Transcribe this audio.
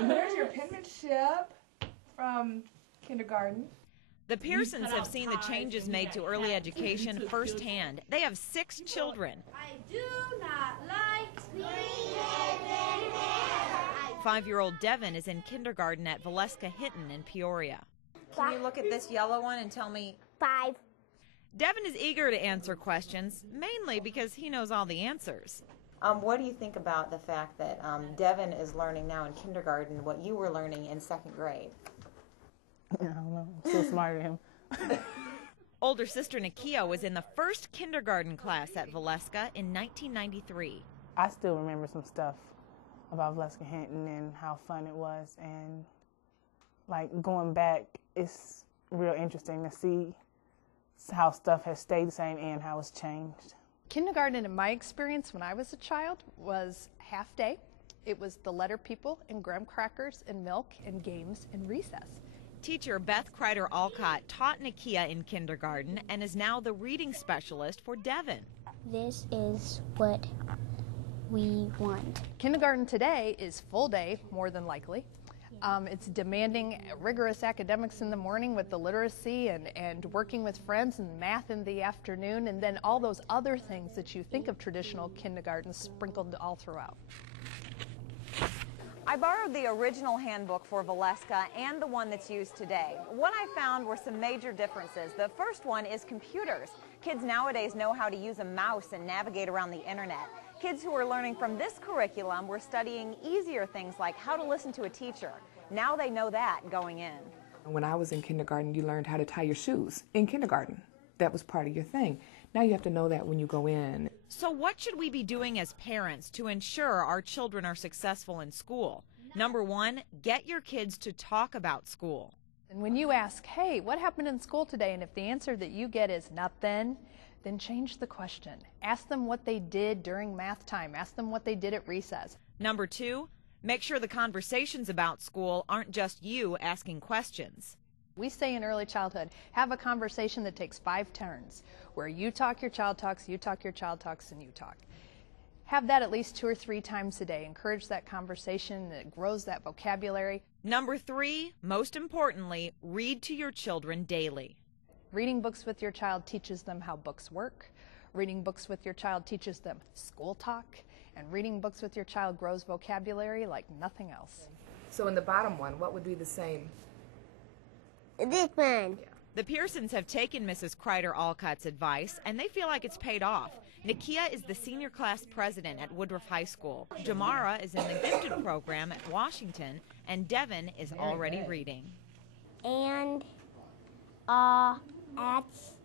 There's your penmanship from kindergarten. The Pearsons have seen the changes made to early education firsthand. They have 6 children. I do not like sleeping. 5-year-old Devin is in kindergarten at Valeska Hinton in Peoria. Can you look at this yellow one and tell me? 5. Devin is eager to answer questions, mainly because he knows all the answers. What do you think about the fact that Devin is learning now in kindergarten what you were learning in 2nd grade? I don't know. I'm still smarter than him. Older sister Nakia was in the first kindergarten class at Valeska in 1993. I still remember some stuff about Valeska Hinton and how fun it was, and like going back, it's real interesting to see how stuff has stayed the same and how it's changed. Kindergarten, in my experience when I was a child, was half day. It was the letter people and graham crackers and milk and games and recess. Teacher Beth Kreider Alcott taught Nakia in kindergarten and is now the reading specialist for Devin. This is what we want. Kindergarten today is full day, more than likely. It's demanding rigorous academics in the morning with the literacy and working with friends and math in the afternoon, and then all those other things that you think of traditional kindergarten sprinkled all throughout. I borrowed the original handbook for Valeska and the one that's used today. What I found were some major differences. The first one is computers. Kids nowadays know how to use a mouse and navigate around the internet. Kids who are learning from this curriculum were studying easier things like how to listen to a teacher. Now they know that going in. When I was in kindergarten, you learned how to tie your shoes in kindergarten. That was part of your thing. Now you have to know that when you go in. So what should we be doing as parents to ensure our children are successful in school? Number 1, get your kids to talk about school. And when you ask, hey, what happened in school today? And if the answer that you get is nothing, then change the question. Ask them what they did during math time. Ask them what they did at recess. Number 2, make sure the conversations about school aren't just you asking questions. We say in early childhood, have a conversation that takes 5 turns, where you talk, your child talks, you talk, your child talks, and you talk. Have that at least 2 or 3 times a day. Encourage that conversation that grows that vocabulary. Number 3, most importantly, read to your children daily. Reading books with your child teaches them how books work. Reading books with your child teaches them school talk. And reading books with your child grows vocabulary like nothing else. So in the bottom one, what would be the same? This one. The Pearsons have taken Mrs. Kreider Alcott's advice, and they feel like it's paid off. Nakia is the senior class president at Woodruff High School. Jamara is in the gifted program at Washington, and Devin is already reading. And, that's